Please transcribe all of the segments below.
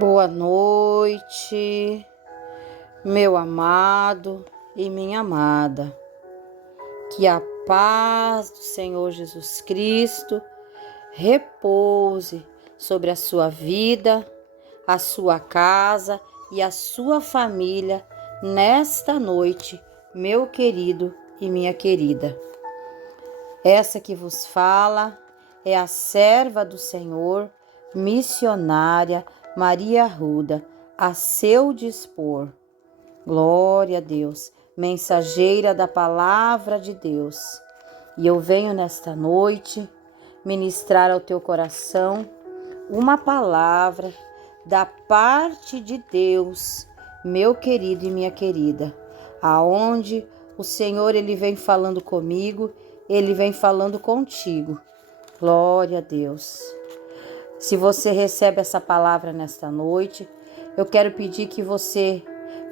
Boa noite, meu amado e minha amada. Que a paz do Senhor Jesus Cristo repouse sobre a sua vida, a sua casa e a sua família nesta noite, meu querido e minha querida. Essa que vos fala é a serva do Senhor, missionária Maria Arruda, a seu dispor. Glória a Deus, mensageira da palavra de Deus. E eu venho nesta noite ministrar ao teu coração uma palavra da parte de Deus, meu querido e minha querida, aonde o Senhor ele vem falando comigo, ele vem falando contigo. Glória a Deus. Se você recebe essa palavra nesta noite, eu quero pedir que você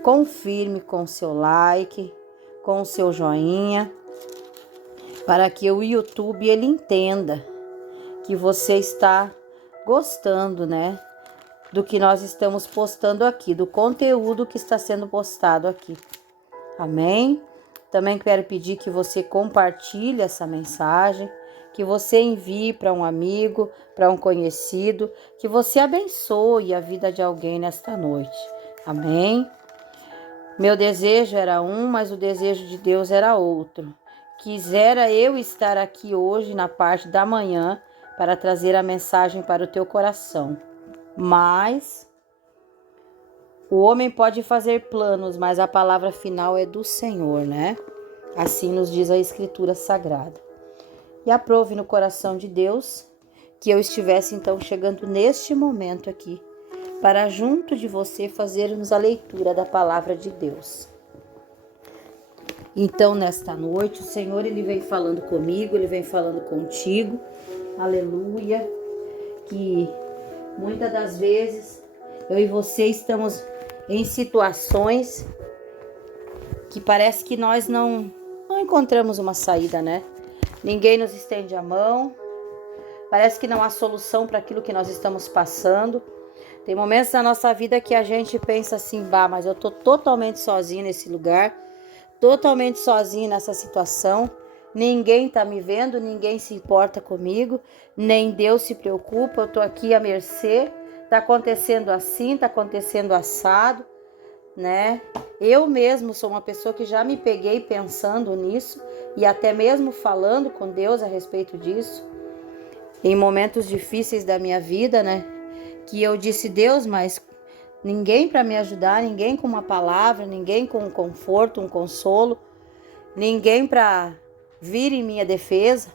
confirme com o seu like, com o seu joinha, para que o YouTube ele entenda que você está gostando, né, do que nós estamos postando aqui, do conteúdo que está sendo postado aqui. Amém? Também quero pedir que você compartilhe essa mensagem, que você envie para um amigo, para um conhecido, que você abençoe a vida de alguém nesta noite. Amém? Meu desejo era um, mas o desejo de Deus era outro. Quisera eu estar aqui hoje na parte da manhã para trazer a mensagem para o teu coração. Mas o homem pode fazer planos, mas a palavra final é do Senhor, né? Assim nos diz a Escritura Sagrada. E aprove no coração de Deus que eu estivesse então chegando neste momento aqui, para junto de você fazermos a leitura da palavra de Deus. Então, nesta noite, o Senhor ele vem falando comigo, ele vem falando contigo, aleluia, que muitas das vezes eu e você estamos em situações que parece que nós não encontramos uma saída, né? Ninguém nos estende a mão, parece que não há solução para aquilo que nós estamos passando. Tem momentos na nossa vida que a gente pensa assim, bah, mas eu tô totalmente sozinho nesse lugar, totalmente sozinho nessa situação, ninguém tá me vendo, ninguém se importa comigo, nem Deus se preocupa, eu tô aqui à mercê, tá acontecendo assim, tá acontecendo assado, né? Eu mesmo sou uma pessoa que já me peguei pensando nisso e até mesmo falando com Deus a respeito disso, em momentos difíceis da minha vida, né? Que eu disse, Deus, mas ninguém para me ajudar, ninguém com uma palavra, ninguém com um conforto, um consolo, ninguém para vir em minha defesa.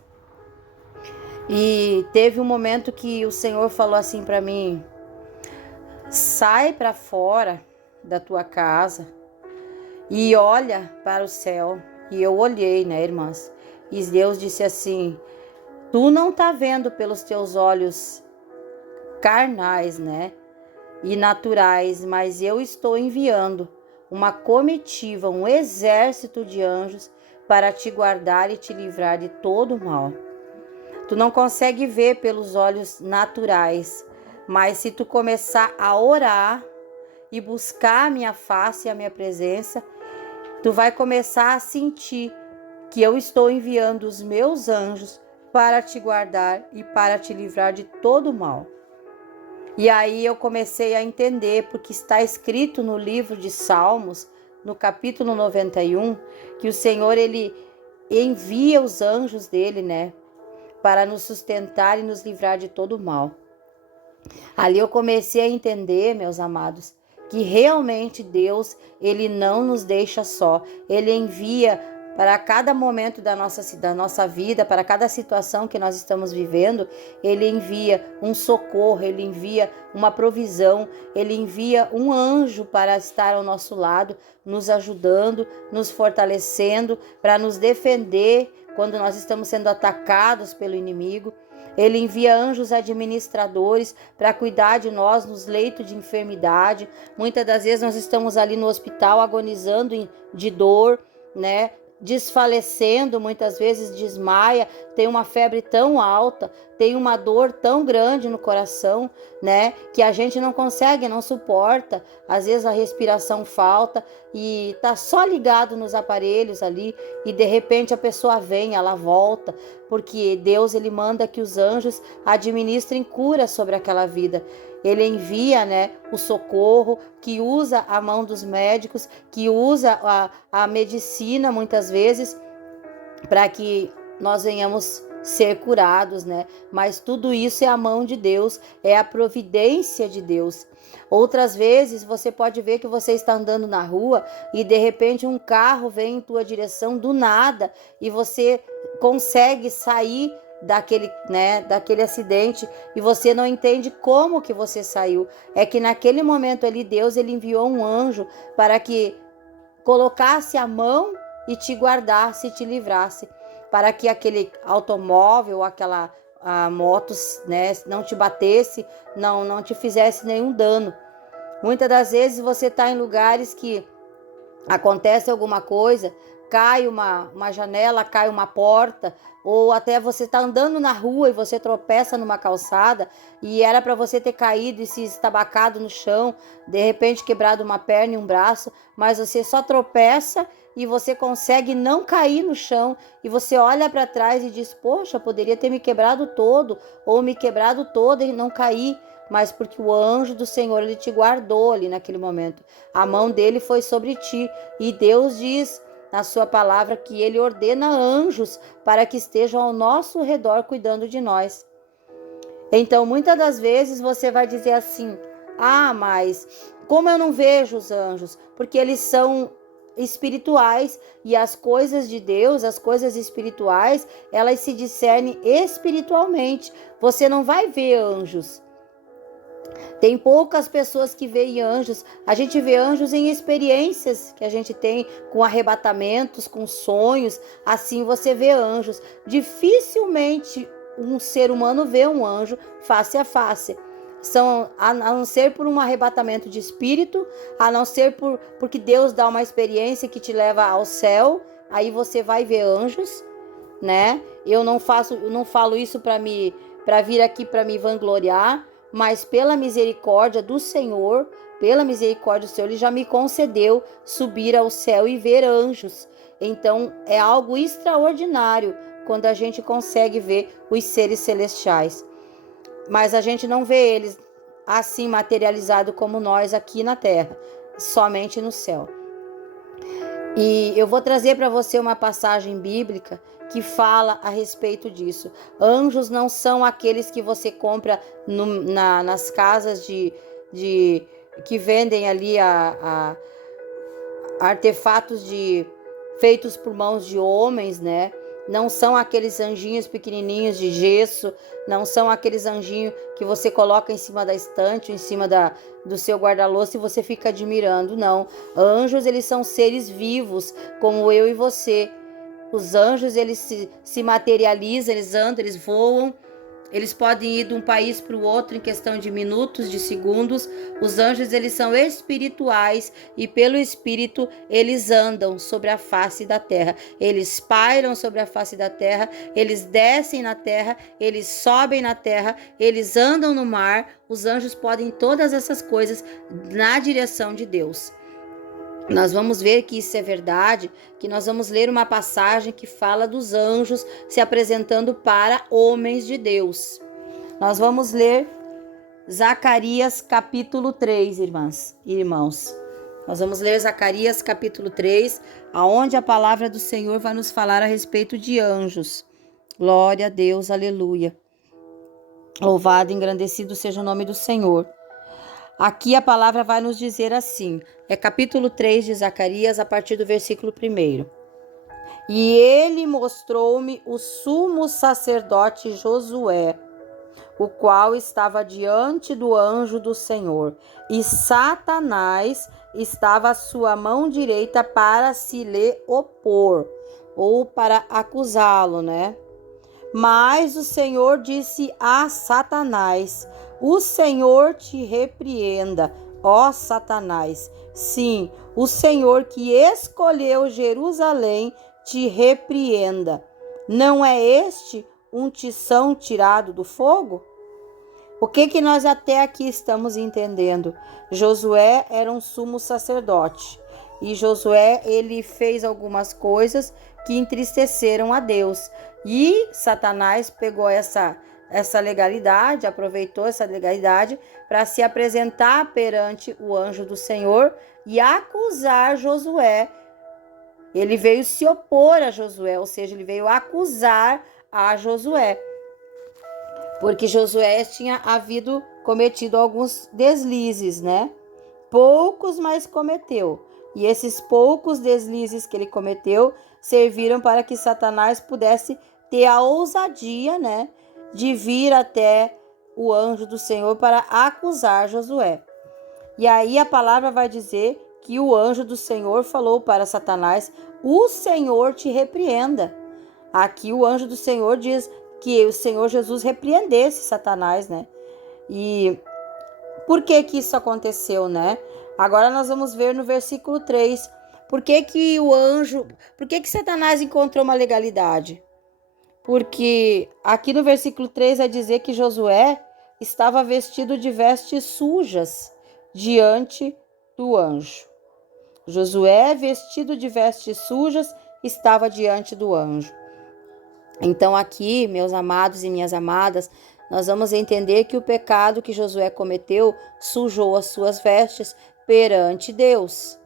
E teve um momento que o Senhor falou assim para mim, sai para fora da tua casa e olha para o céu. E eu olhei, né, irmãs? E Deus disse assim, tu não tá vendo pelos teus olhos carnais, né, e naturais, mas eu estou enviando uma comitiva, um exército de anjos para te guardar e te livrar de todo o mal. Tu não consegue ver pelos olhos naturais, mas se tu começar a orar e buscar a minha face e a minha presença, tu vai começar a sentir que eu estou enviando os meus anjos para te guardar e para te livrar de todo o mal. E aí eu comecei a entender, porque está escrito no livro de Salmos, no capítulo 91, que o Senhor ele envia os anjos dele, né, para nos sustentar e nos livrar de todo o mal. Ali eu comecei a entender, meus amados, que realmente Deus, ele não nos deixa só. Ele envia para cada momento da nossa vida, para cada situação que nós estamos vivendo, ele envia um socorro, ele envia uma provisão, ele envia um anjo para estar ao nosso lado, nos ajudando, nos fortalecendo, para nos defender quando nós estamos sendo atacados pelo inimigo. Ele envia anjos administradores para cuidar de nós nos leitos de enfermidade. Muitas das vezes nós estamos ali no hospital agonizando de dor, né? desfalecendo, muitas vezes desmaia, tem uma febre tão alta, tem uma dor tão grande no coração, né, que a gente não consegue, não suporta. Às vezes a respiração falta e tá só ligado nos aparelhos ali e de repente a pessoa vem, ela volta, porque Deus ele manda que os anjos administrem cura sobre aquela vida. Ele envia, né, o socorro, que usa a mão dos médicos, que usa a medicina muitas vezes para que nós venhamos ser curados, né? Mas tudo isso é a mão de Deus, é a providência de Deus. Outras vezes você pode ver que você está andando na rua e de repente um carro vem em tua direção do nada e você consegue sair daquele acidente e você não entende como que você saiu. É que naquele momento ali Deus ele enviou um anjo para que colocasse a mão e te guardasse e te livrasse, para que aquele automóvel, aquela moto, né, não te batesse, não te fizesse nenhum dano. Muitas das vezes você está em lugares que acontece alguma coisa, cai uma janela, cai uma porta, ou até você está andando na rua e você tropeça numa calçada e era para você ter caído e se estabacado no chão, de repente quebrado uma perna e um braço, mas você só tropeça e você consegue não cair no chão e você olha para trás e diz, poxa, poderia ter me quebrado todo ou me quebrado toda e não cair, mas porque o anjo do Senhor ele te guardou ali naquele momento. A mão dele foi sobre ti e Deus diz na sua palavra que ele ordena anjos para que estejam ao nosso redor cuidando de nós. Então, muitas das vezes você vai dizer assim, mas como eu não vejo os anjos? Porque eles são espirituais e as coisas de Deus, as coisas espirituais, elas se discernem espiritualmente. Você não vai ver anjos. Tem poucas pessoas que veem anjos. A gente vê anjos em experiências que a gente tem com arrebatamentos, com sonhos. Assim você vê anjos. Dificilmente um ser humano vê um anjo face a face. A não ser por um arrebatamento de espírito, a não ser porque Deus dá uma experiência que te leva ao céu. Aí você vai ver anjos, né? Eu não falo isso para vir aqui para me vangloriar. Mas pela misericórdia do Senhor, Ele já me concedeu subir ao céu e ver anjos. Então, é algo extraordinário quando a gente consegue ver os seres celestiais. Mas a gente não vê eles assim materializado como nós aqui na terra, somente no céu. E eu vou trazer para você uma passagem bíblica que fala a respeito disso. Anjos não são aqueles que você compra nas casas que vendem ali artefatos feitos por mãos de homens, né? Não são aqueles anjinhos pequenininhos de gesso, não são aqueles anjinhos que você coloca em cima da estante, em cima do seu guarda-louça e você fica admirando, não. Anjos, eles são seres vivos, como eu e você. Os anjos, eles se materializam, eles andam, eles voam, eles podem ir de um país para o outro em questão de minutos, de segundos. Os anjos, eles são espirituais e pelo Espírito eles andam sobre a face da terra. Eles pairam sobre a face da terra, eles descem na terra, eles sobem na terra, eles andam no mar. Os anjos podem todas essas coisas na direção de Deus. Nós vamos ver que isso é verdade, que nós vamos ler uma passagem que fala dos anjos se apresentando para homens de Deus. Nós vamos ler Zacarias capítulo 3, irmãos. Nós vamos ler Zacarias capítulo 3, aonde a palavra do Senhor vai nos falar a respeito de anjos. Glória a Deus, aleluia. Louvado e engrandecido seja o nome do Senhor. Aqui a palavra vai nos dizer assim, é capítulo 3 de Zacarias, a partir do versículo 1. E ele mostrou-me o sumo sacerdote Josué, o qual estava diante do anjo do Senhor, e Satanás estava à sua mão direita para se lhe opor, ou para acusá-lo, né? Mas o Senhor disse a Satanás: o Senhor te repreenda, ó Satanás. Sim, o Senhor que escolheu Jerusalém te repreenda. Não é este um tição tirado do fogo? O que nós até aqui estamos entendendo? Josué era um sumo sacerdote. E Josué, ele fez algumas coisas que entristeceram a Deus. E Satanás pegou essa legalidade, aproveitou essa legalidade para se apresentar perante o anjo do Senhor e acusar Josué. Ele veio se opor a Josué, ou seja, ele veio acusar a Josué. Porque Josué tinha cometido alguns deslizes, né? Poucos, mas cometeu. E esses poucos deslizes que ele cometeu serviram para que Satanás pudesse ter a ousadia, né, de vir até o anjo do Senhor para acusar Josué. E aí a palavra vai dizer que o anjo do Senhor falou para Satanás: o Senhor te repreenda. Aqui o anjo do Senhor diz que o Senhor Jesus repreendesse Satanás, né? E por que isso aconteceu, né? Agora nós vamos ver no versículo 3. Por que Satanás encontrou uma legalidade? Porque aqui no versículo 3 vai dizer que Josué estava vestido de vestes sujas diante do anjo. Josué, vestido de vestes sujas, estava diante do anjo. Então aqui, meus amados e minhas amadas, nós vamos entender que o pecado que Josué cometeu sujou as suas vestes perante Deus.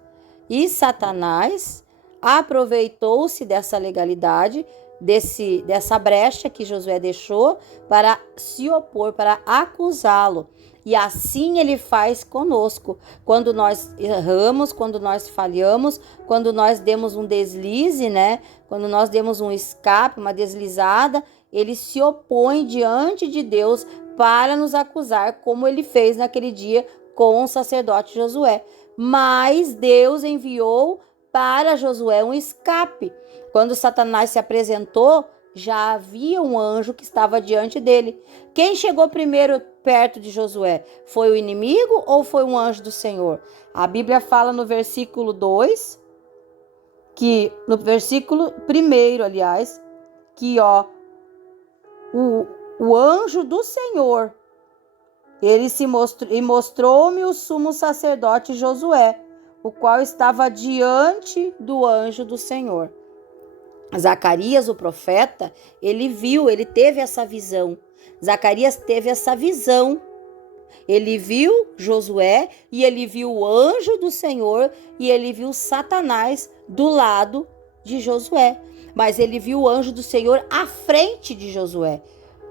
E Satanás aproveitou-se dessa legalidade, dessa brecha que Josué deixou para se opor, para acusá-lo. E assim ele faz conosco. Quando nós erramos, quando nós falhamos, quando nós demos um deslize, né? Quando nós demos um escape, uma deslizada, ele se opõe diante de Deus para nos acusar, como ele fez naquele dia com o sacerdote Josué. Mas Deus enviou para Josué um escape. Quando Satanás se apresentou, já havia um anjo que estava diante dele. Quem chegou primeiro perto de Josué? Foi o inimigo ou foi um anjo do Senhor? A Bíblia fala no versículo 2, no versículo 1, aliás, que o anjo do Senhor, ele mostrou-me o sumo sacerdote Josué, o qual estava diante do anjo do Senhor. Zacarias, o profeta, ele teve essa visão. Zacarias teve essa visão. Ele viu Josué e ele viu o anjo do Senhor e ele viu Satanás do lado de Josué. Mas ele viu o anjo do Senhor à frente de Josué.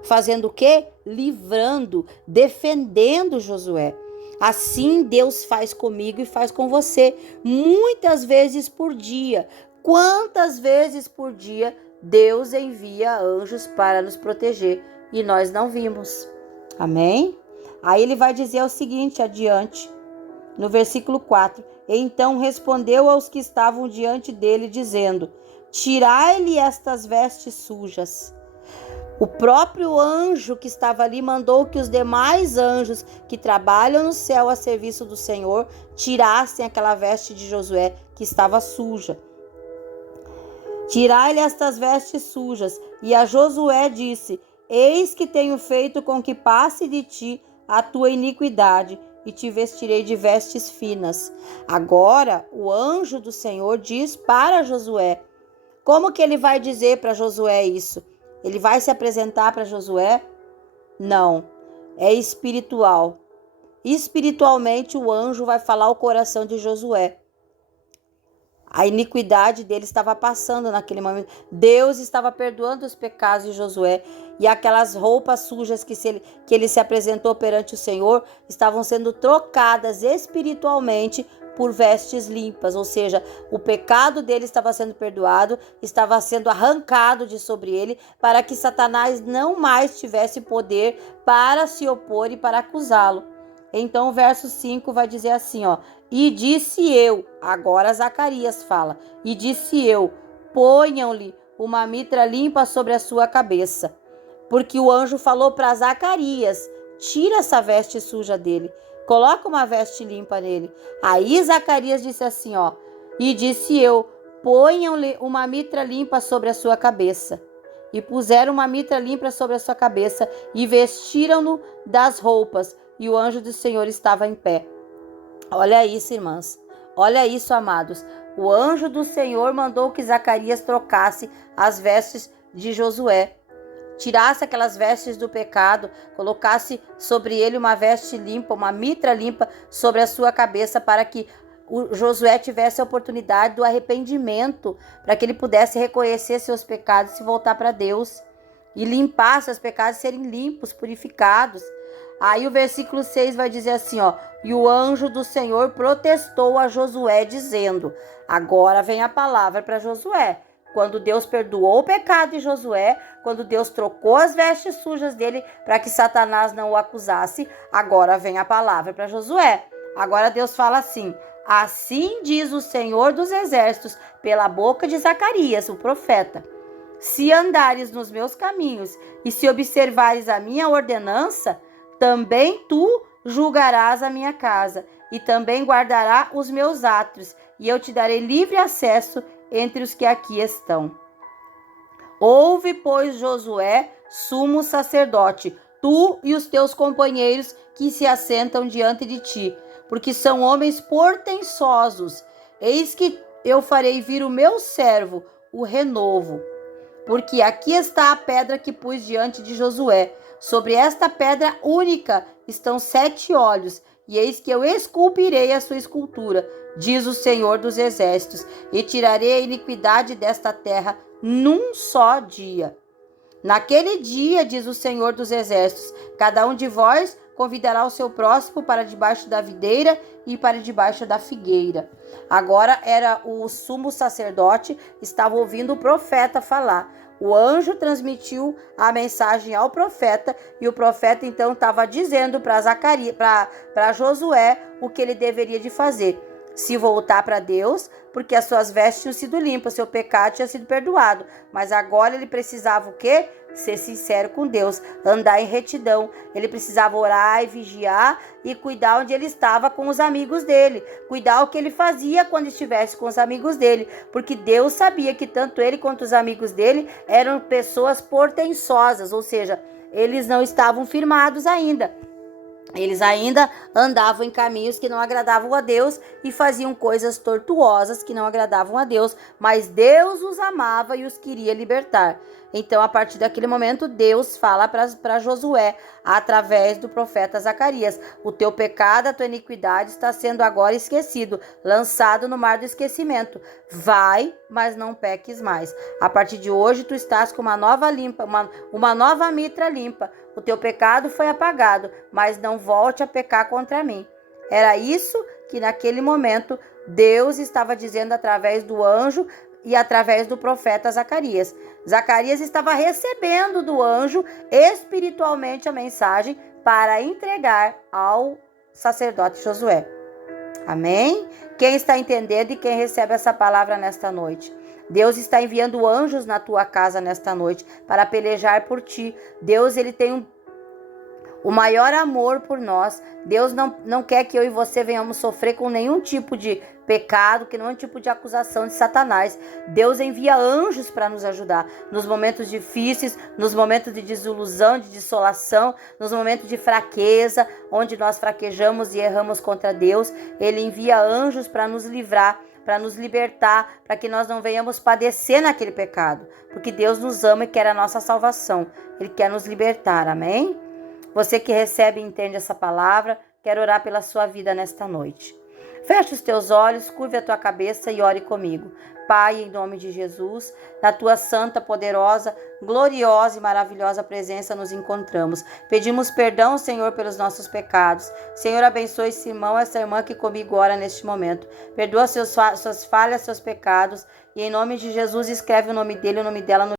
Fazendo o quê? Livrando, defendendo Josué. Assim Deus faz comigo e faz com você, muitas vezes por dia. Quantas vezes por dia Deus envia anjos para nos proteger e nós não vimos? Amém? Aí ele vai dizer o seguinte adiante, no versículo 4. Então respondeu aos que estavam diante dele, dizendo: tirai-lhe estas vestes sujas. O próprio anjo que estava ali mandou que os demais anjos que trabalham no céu a serviço do Senhor tirassem aquela veste de Josué que estava suja. Tirai-lhe estas vestes sujas. E a Josué disse: eis que tenho feito com que passe de ti a tua iniquidade, e te vestirei de vestes finas. Agora o anjo do Senhor diz para Josué. Como que ele vai dizer para Josué isso? Ele vai se apresentar para Josué? Não, é espiritual. Espiritualmente o anjo vai falar o coração de Josué. A iniquidade dele estava passando naquele momento. Deus estava perdoando os pecados de Josué. E aquelas roupas sujas que ele se apresentou perante o Senhor estavam sendo trocadas espiritualmente por vestes limpas. Ou seja, o pecado dele estava sendo perdoado, estava sendo arrancado de sobre ele, para que Satanás não mais tivesse poder para se opor e para acusá-lo. Então o verso 5 vai dizer assim, e disse eu, agora Zacarias fala, e disse eu, ponham-lhe uma mitra limpa sobre a sua cabeça. Porque o anjo falou para Zacarias, tira essa veste suja dele, coloca uma veste limpa nele. Aí Zacarias disse assim, e disse eu, ponham-lhe uma mitra limpa sobre a sua cabeça. E puseram uma mitra limpa sobre a sua cabeça e vestiram-no das roupas, e o anjo do Senhor estava em pé. Olha isso, irmãs. Olha isso, amados. O anjo do Senhor mandou que Zacarias trocasse as vestes de Josué, tirasse aquelas vestes do pecado, colocasse sobre ele uma veste limpa, uma mitra limpa sobre a sua cabeça, para que o Josué tivesse a oportunidade do arrependimento, para que ele pudesse reconhecer seus pecados e se voltar para Deus e limpar seus pecados, serem limpos, purificados. Aí o versículo 6 vai dizer assim, ó: e o anjo do Senhor protestou a Josué, dizendo, agora vem a palavra para Josué. Quando Deus perdoou o pecado de Josué, quando Deus trocou as vestes sujas dele para que Satanás não o acusasse, agora vem a palavra para Josué. Agora Deus fala assim: assim diz o Senhor dos Exércitos, pela boca de Zacarias, o profeta: se andares nos meus caminhos e se observares a minha ordenança, também tu julgarás a minha casa e também guardarás os meus átrios, e eu te darei livre acesso entre os que aqui estão. Ouve, pois, Josué, sumo sacerdote, tu e os teus companheiros que se assentam diante de ti, porque são homens portentosos. Eis que eu farei vir o meu servo, o renovo. Porque aqui está a pedra que pus diante de Josué. Sobre esta pedra única estão 7 olhos, e eis que eu esculpirei a sua escultura, diz o Senhor dos Exércitos, e tirarei a iniquidade desta terra num só dia. Naquele dia, diz o Senhor dos Exércitos, cada um de vós convidará o seu próximo para debaixo da videira e para debaixo da figueira. Agora era o sumo sacerdote, estava ouvindo o profeta falar. O anjo transmitiu a mensagem ao profeta, e o profeta então estava dizendo para Josué o que ele deveria de fazer. Se voltar para Deus, porque as suas vestes tinham sido limpas, seu pecado tinha sido perdoado. Mas agora ele precisava o quê? Ser sincero com Deus, andar em retidão. Ele precisava orar e vigiar e cuidar onde ele estava com os amigos dele. Cuidar o que ele fazia quando estivesse com os amigos dele. Porque Deus sabia que tanto ele quanto os amigos dele eram pessoas portentosas, ou seja, eles não estavam firmados ainda. Eles ainda andavam em caminhos que não agradavam a Deus e faziam coisas tortuosas que não agradavam a Deus, mas Deus os amava e os queria libertar. Então, a partir daquele momento, Deus fala para Josué, através do profeta Zacarias: o teu pecado, a tua iniquidade está sendo agora esquecido, lançado no mar do esquecimento. Vai, mas não peques mais. A partir de hoje, tu estás com uma nova mitra limpa. O teu pecado foi apagado, mas não volte a pecar contra mim. Era isso que naquele momento Deus estava dizendo através do anjo e através do profeta Zacarias. Zacarias estava recebendo do anjo espiritualmente a mensagem para entregar ao sacerdote Josué. Amém? Quem está entendendo e quem recebe essa palavra nesta noite? Deus está enviando anjos na tua casa nesta noite para pelejar por ti. Deus, ele tem o maior amor por nós. Deus não quer que eu e você venhamos sofrer com nenhum tipo de pecado, que nenhum tipo de acusação de Satanás. Deus envia anjos para nos ajudar nos momentos difíceis, nos momentos de desilusão, de dissolação, nos momentos de fraqueza, onde nós fraquejamos e erramos contra Deus. Ele envia anjos para nos livrar, para nos libertar, para que nós não venhamos padecer naquele pecado, porque Deus nos ama e quer a nossa salvação. Ele quer nos libertar, amém? Você que recebe e entende essa palavra, quero orar pela sua vida nesta noite. Feche os teus olhos, curve a tua cabeça e ore comigo. Pai, em nome de Jesus, na tua santa, poderosa, gloriosa e maravilhosa presença nos encontramos. Pedimos perdão, Senhor, pelos nossos pecados. Senhor, abençoe esse irmão, essa irmã que comigo ora neste momento. Perdoa suas falhas, seus pecados, e em nome de Jesus escreve o nome dele e o nome dela no